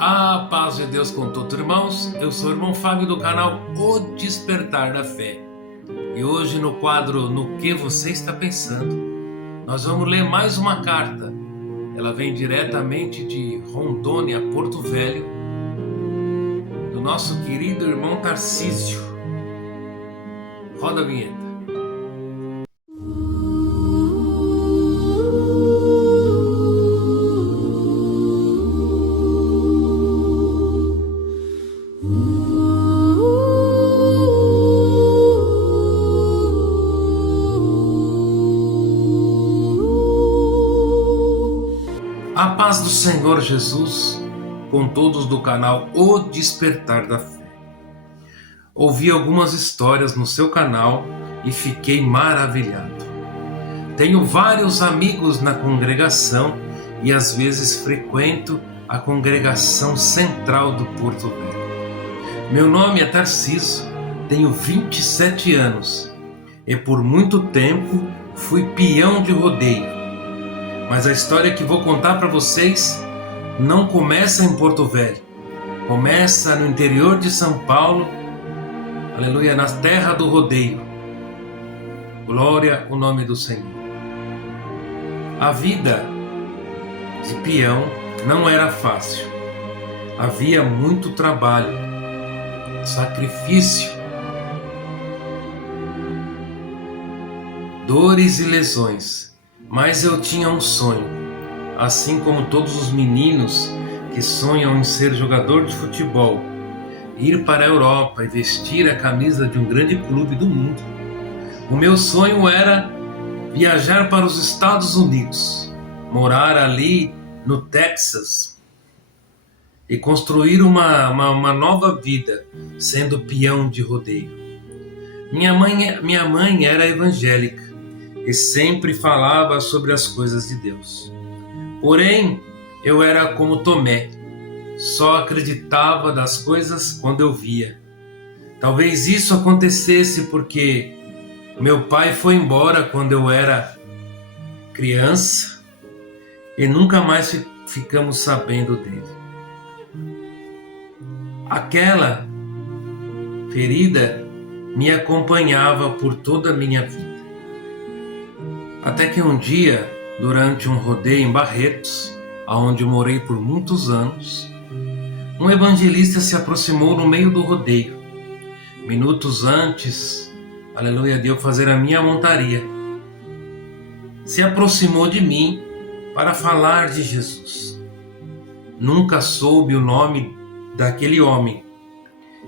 A paz de Deus com todos, irmãos. Eu sou o irmão Fábio do canal O Despertar da Fé. E hoje no quadro No Que Você Está Pensando, nós vamos ler mais uma carta. Ela vem diretamente de Rondônia, Porto Velho, do nosso querido irmão Tarcísio. Roda a vinheta. A paz do Senhor Jesus com todos do canal O Despertar da Fé. Ouvi algumas histórias no seu canal e fiquei maravilhado. Tenho vários amigos na congregação e às vezes frequento a congregação central do Porto Velho. Meu nome é Tarcísio, tenho 27 anos e por muito tempo fui peão de rodeio. Mas a história que vou contar para vocês não começa em Porto Velho. Começa no interior de São Paulo, aleluia, na terra do rodeio. Glória ao nome do Senhor. A vida de peão não era fácil. Havia muito trabalho, sacrifício, dores e lesões. Mas eu tinha um sonho, assim como todos os meninos que sonham em ser jogador de futebol, ir para a Europa e vestir a camisa de um grande clube do mundo. O meu sonho era viajar para os Estados Unidos, morar ali no Texas e construir uma nova vida sendo peão de rodeio. Minha mãe era evangélica e sempre falava sobre as coisas de Deus. Porém, eu era como Tomé, só acreditava das coisas quando eu via. Talvez isso acontecesse porque meu pai foi embora quando eu era criança e nunca mais ficamos sabendo dele. Aquela ferida me acompanhava por toda a minha vida. Até que um dia, durante um rodeio em Barretos, onde morei por muitos anos, um evangelista se aproximou no meio do rodeio, minutos antes, aleluia, de eu fazer a minha montaria. Se aproximou de mim para falar de Jesus. Nunca soube o nome daquele homem.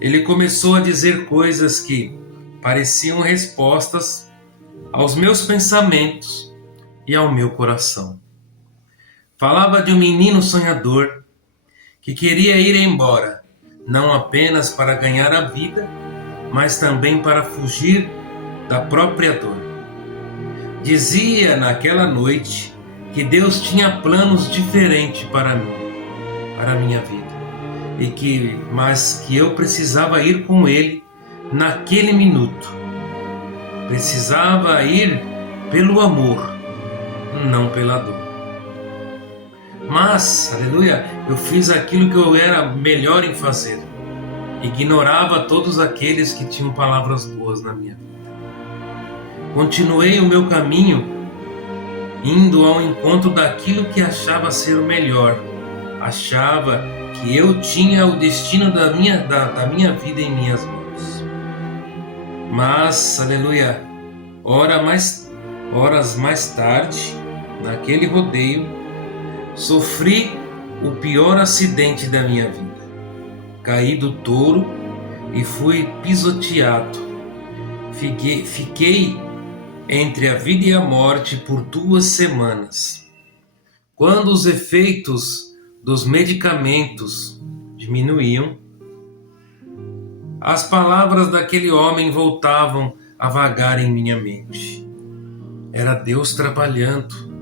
Ele começou a dizer coisas que pareciam respostas aos meus pensamentos e ao meu coração. Falava de um menino sonhador que queria ir embora, não apenas para ganhar a vida, mas também para fugir da própria dor. Dizia naquela noite que Deus tinha planos diferentes para mim, para a minha vida, mas que eu precisava ir com Ele naquele minuto. Precisava ir pelo amor, não pela dor. Mas, aleluia, eu fiz aquilo que eu era melhor em fazer. Ignorava todos aqueles que tinham palavras boas na minha vida. Continuei o meu caminho, indo ao encontro daquilo que achava ser o melhor. Achava que eu tinha o destino da minha vida em minhas mãos. Mas, aleluia, horas mais tarde, naquele rodeio, sofri o pior acidente da minha vida. Caí do touro e fui pisoteado. Fiquei entre a vida e a morte por 2 semanas. Quando os efeitos dos medicamentos diminuíam, as palavras daquele homem voltavam a vagar em minha mente. Era Deus trabalhando.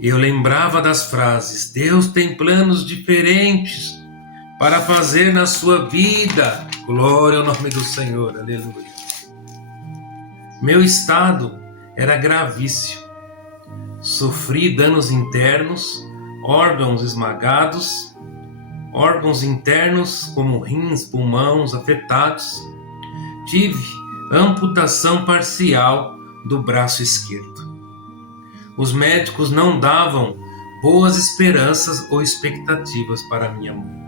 Eu lembrava das frases: Deus tem planos diferentes para fazer na sua vida. Glória ao nome do Senhor, aleluia. Meu estado era gravíssimo. Sofri danos internos, órgãos esmagados órgãos internos como rins, pulmões afetados. Tive amputação parcial do braço esquerdo. Os médicos não davam boas esperanças ou expectativas para minha mãe.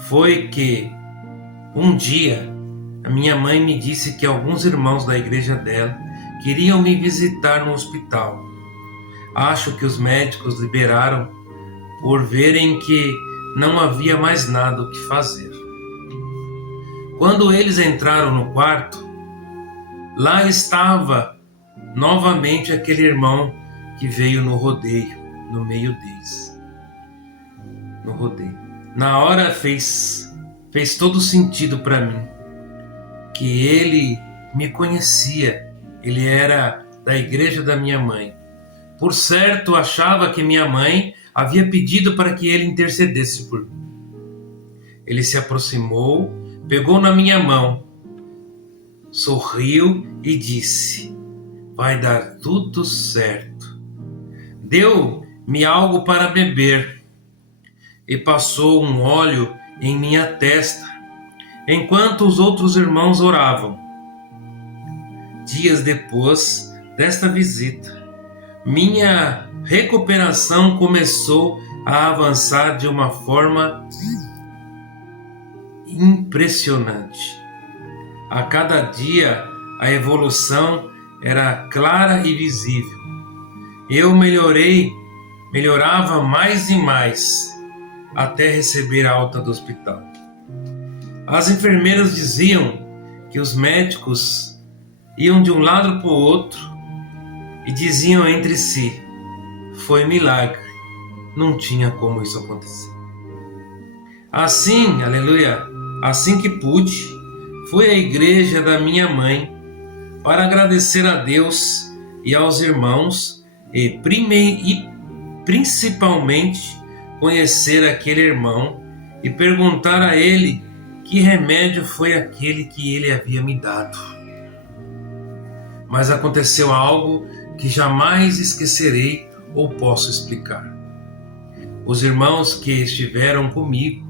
Foi que um dia a minha mãe me disse que alguns irmãos da igreja dela queriam me visitar no hospital. Acho que os médicos liberaram por verem que não havia mais nada o que fazer. Quando eles entraram no quarto, lá estava novamente aquele irmão que veio no rodeio, no meio deles. No rodeio. Na hora fez todo sentido para mim, que ele me conhecia, ele era da igreja da minha mãe. Por certo, achava que minha mãe havia pedido para que ele intercedesse por mim. Ele se aproximou, pegou na minha mão, sorriu e disse: vai dar tudo certo. Deu-me algo para beber e passou um óleo em minha testa, enquanto os outros irmãos oravam. Dias depois desta visita, minha recuperação começou a avançar de uma forma impressionante. A cada dia a evolução era clara e visível. Eu melhorava mais e mais até receber a alta do hospital. As enfermeiras diziam que os médicos iam de um lado para o outro e diziam entre si: foi milagre, não tinha como isso acontecer. Assim, aleluia, assim que pude, fui à igreja da minha mãe para agradecer a Deus e aos irmãos e principalmente conhecer aquele irmão e perguntar a ele que remédio foi aquele que ele havia me dado. Mas aconteceu algo que jamais esquecerei ou posso explicar. Os irmãos que estiveram comigo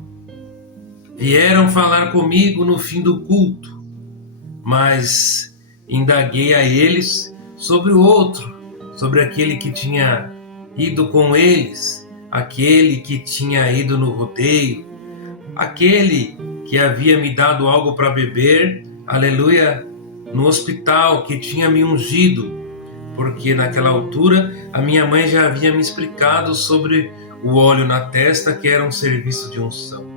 vieram falar comigo no fim do culto, mas indaguei a eles sobre o outro, sobre aquele que tinha ido com eles, aquele que tinha ido no rodeio, aquele que havia me dado algo para beber, aleluia, no hospital, que tinha me ungido, porque naquela altura a minha mãe já havia me explicado sobre o óleo na testa, que era um serviço de unção.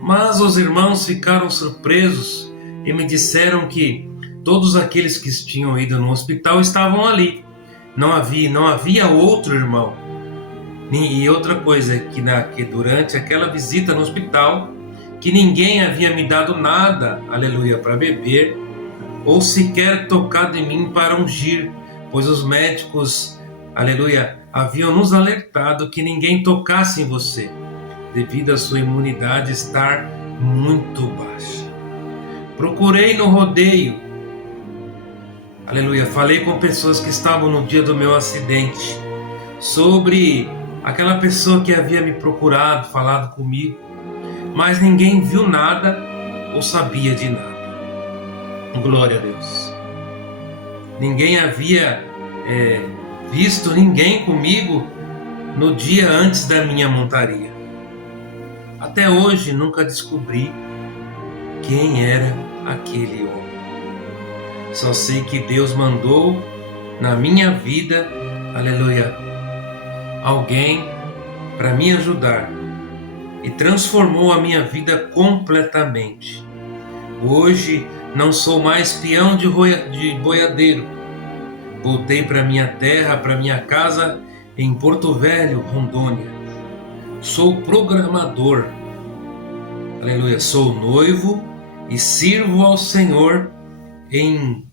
Mas os irmãos ficaram surpresos e me disseram que todos aqueles que tinham ido no hospital estavam ali. Não havia outro irmão. E outra coisa, que durante aquela visita no hospital, que ninguém havia me dado nada, aleluia, para beber, ou sequer tocado em mim para ungir, pois os médicos, aleluia, haviam nos alertado que ninguém tocasse em você, devido à sua imunidade estar muito baixa. Procurei no rodeio, aleluia, falei com pessoas que estavam no dia do meu acidente, sobre aquela pessoa que havia me procurado, falado comigo, mas ninguém viu nada ou sabia de nada. Glória a Deus. Ninguém havia visto ninguém comigo no dia antes da minha montaria. Até hoje nunca descobri quem era aquele homem. Só sei que Deus mandou na minha vida, aleluia, alguém para me ajudar e transformou a minha vida completamente. Hoje não sou mais peão de boiadeiro. Voltei para minha terra, para minha casa em Porto Velho, Rondônia. Sou programador. Aleluia, sou noivo e sirvo ao Senhor em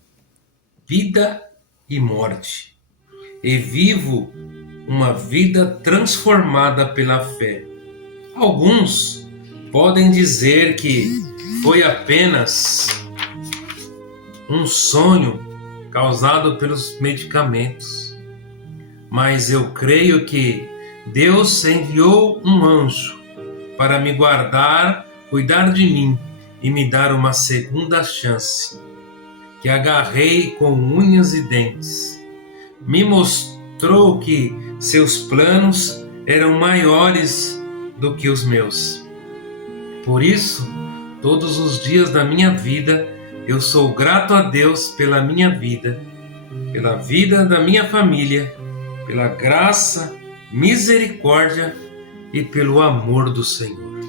vida e morte. E vivo uma vida transformada pela fé. Alguns podem dizer que foi apenas um sonho causado pelos medicamentos, mas eu creio que Deus enviou um anjo para me guardar, cuidar de mim e me dar uma segunda chance, que agarrei com unhas e dentes. Me mostrou que seus planos eram maiores do que os meus. Por isso, todos os dias da minha vida, eu sou grato a Deus pela minha vida, pela vida da minha família, pela graça, misericórdia e pelo amor do Senhor.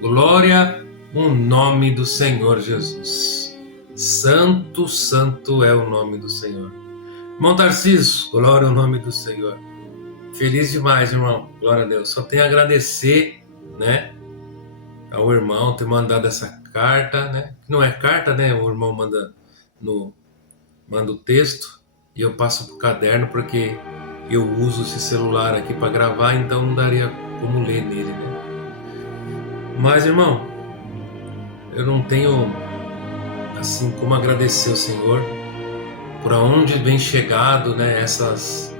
Glória ao nome do Senhor Jesus. Santo, santo é o nome do Senhor. Irmão Tarcísio, glória ao nome do Senhor. Feliz demais, irmão. Glória a Deus. Só tenho a agradecer, né, ao irmão ter mandado essa carta, né? Não é carta, né? O irmão manda o texto e eu passo pro caderno porque eu uso esse celular aqui para gravar, então não daria como ler nele, né? Mas, irmão, eu não tenho assim como agradecer ao Senhor por aonde vem chegado, né, essas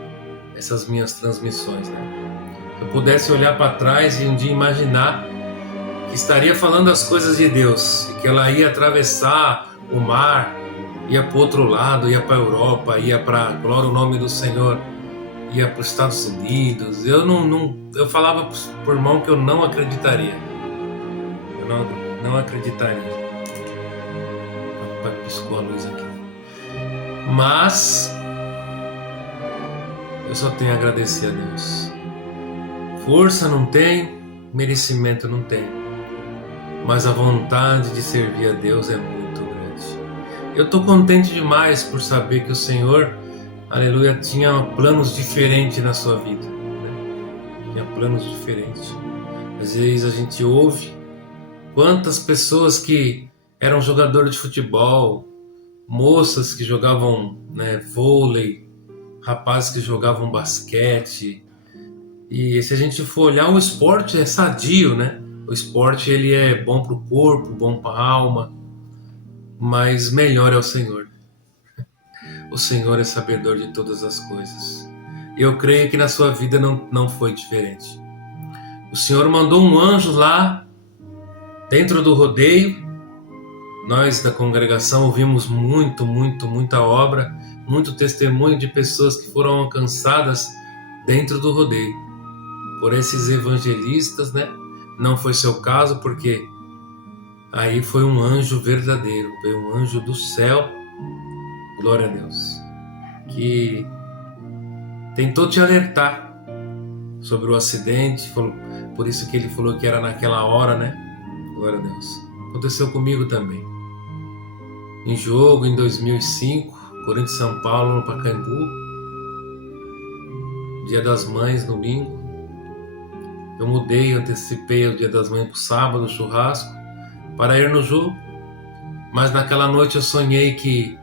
minhas transmissões, né? Se eu pudesse olhar para trás e um dia imaginar que estaria falando as coisas de Deus, e que ela ia atravessar o mar, ia para o outro lado, ia para a Europa, ia para, glória ao nome do Senhor, ia para os Estados Unidos, eu falava por irmão que eu não acreditaria. Eu não acreditaria. Opa, piscou a luz aqui. Mas eu só tenho a agradecer a Deus. Força não tenho, merecimento não tenho, mas a vontade de servir a Deus é muito grande. Eu estou contente demais por saber que o Senhor, aleluia, tinha planos diferentes na sua vida, né? Tinha planos diferentes. Às vezes a gente ouve quantas pessoas que eram jogadores de futebol, moças que jogavam, né, vôlei, rapazes que jogavam basquete. E se a gente for olhar, o esporte é sadio, né? O esporte, ele é bom para o corpo, bom para a alma, mas melhor é o Senhor. O Senhor é sabedor de todas as coisas. E eu creio que na sua vida não foi diferente. O Senhor mandou um anjo lá dentro do rodeio. Nós da congregação ouvimos muita obra, muito testemunho de pessoas que foram alcançadas dentro do rodeio por esses evangelistas, né? Não foi seu caso, porque aí foi um anjo verdadeiro, foi um anjo do céu, glória a Deus, que tentou te alertar sobre o acidente, por isso que ele falou que era naquela hora, né? Glória a Deus. Aconteceu comigo também. Em jogo, em 2005, Corinthians e São Paulo, no Pacaembu, Dia das Mães, domingo. Eu antecipei o Dia das Mães para o sábado, o churrasco, para ir no jogo. Mas naquela noite eu sonhei que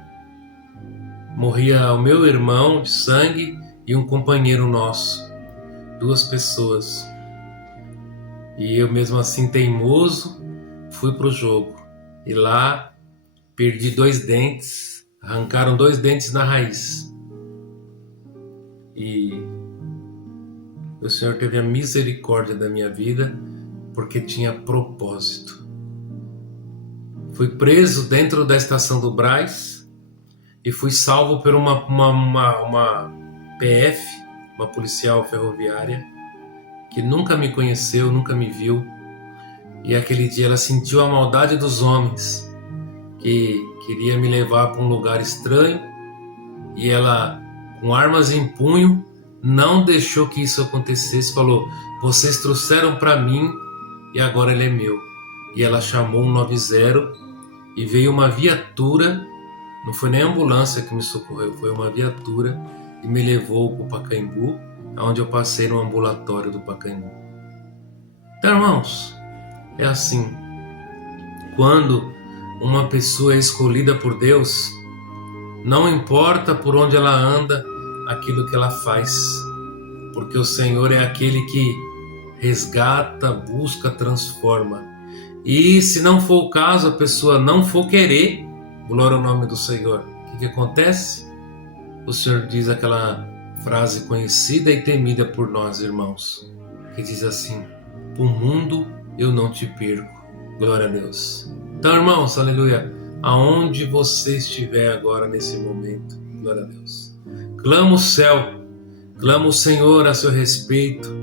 morria o meu irmão de sangue e um companheiro nosso. 2 pessoas. E eu mesmo assim, teimoso, fui para o jogo. E lá perdi 2 dentes, arrancaram 2 dentes na raiz. E o Senhor teve a misericórdia da minha vida, porque tinha propósito. Fui preso dentro da estação do Brás e fui salvo por uma PF, uma policial ferroviária, que nunca me conheceu, nunca me viu. E aquele dia ela sentiu a maldade dos homens, que queria me levar para um lugar estranho, e ela, com armas em punho, não deixou que isso acontecesse. Falou: vocês trouxeram para mim e agora ele é meu. E ela chamou 190 e veio uma viatura, não foi nem a ambulância que me socorreu, foi uma viatura e me levou para o Pacaembu, onde eu passei no ambulatório do Pacaembu. Então, irmãos, é assim, quando uma pessoa é escolhida por Deus, não importa por onde ela anda, aquilo que ela faz, porque o Senhor é aquele que resgata, busca, transforma. E se não for o caso, a pessoa não for querer, glória ao nome do Senhor, o que acontece? O Senhor diz aquela frase conhecida e temida por nós, irmãos, que diz assim: o mundo eu não te perco. Glória a Deus. Então, irmãos, aleluia, aonde você estiver agora nesse momento, glória a Deus, clama o céu, clama o Senhor a seu respeito,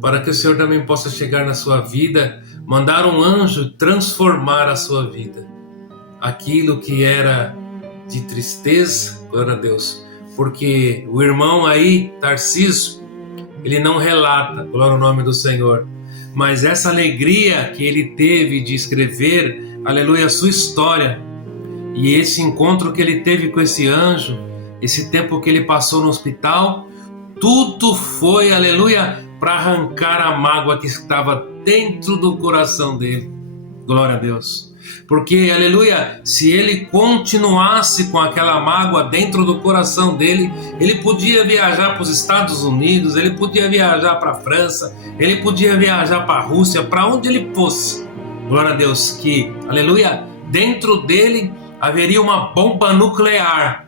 para que o Senhor também possa chegar na sua vida, mandar um anjo transformar a sua vida. Aquilo que era de tristeza, glória a Deus, porque o irmão aí, Tarcísio, ele não relata, glória ao nome do Senhor, mas essa alegria que ele teve de escrever, aleluia, a sua história, e esse encontro que ele teve com esse anjo, esse tempo que ele passou no hospital, tudo foi, aleluia, para arrancar a mágoa que estava dentro do coração dele. Glória a Deus. Porque, aleluia, se ele continuasse com aquela mágoa dentro do coração dele, ele podia viajar para os Estados Unidos, ele podia viajar para a França, ele podia viajar para a Rússia, para onde ele fosse. Glória a Deus, que, aleluia, dentro dele haveria uma bomba nuclear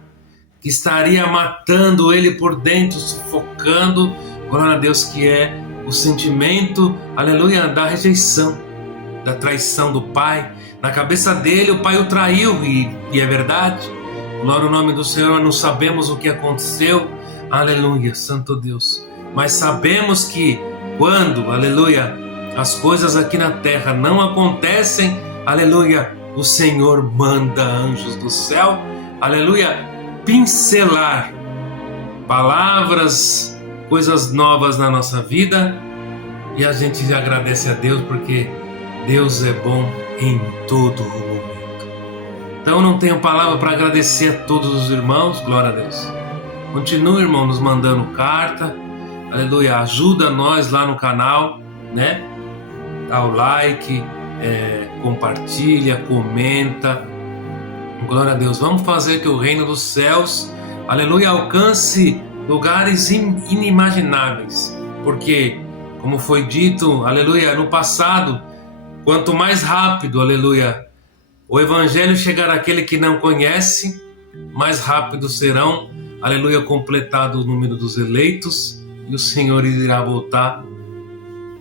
que estaria matando ele por dentro, sufocando, glória a Deus, que é o sentimento, aleluia, da rejeição, da traição do pai. Na cabeça dele, o pai o traiu, e é verdade. Glória ao nome do Senhor, não sabemos o que aconteceu, aleluia, santo Deus. Mas sabemos que quando, aleluia, as coisas aqui na terra não acontecem, aleluia, o Senhor manda anjos do céu, aleluia, pincelar palavras, coisas novas na nossa vida, e a gente agradece a Deus porque Deus é bom em todo o momento. Então não tenho palavra para agradecer a todos os irmãos, glória a Deus. Continue, irmão, nos mandando carta, aleluia, ajuda nós lá no canal, né? Dá o like, compartilha, comenta, glória a Deus. Vamos fazer que o reino dos céus, aleluia, alcance lugares inimagináveis, porque, como foi dito, aleluia, no passado, quanto mais rápido, aleluia, o evangelho chegar àquele que não conhece, mais rápido serão, aleluia, completado o número dos eleitos, e o Senhor irá voltar,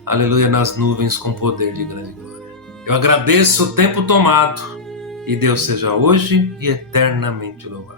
aleluia, nas nuvens com poder de grande glória. Eu agradeço o tempo tomado, e Deus seja hoje e eternamente louvado.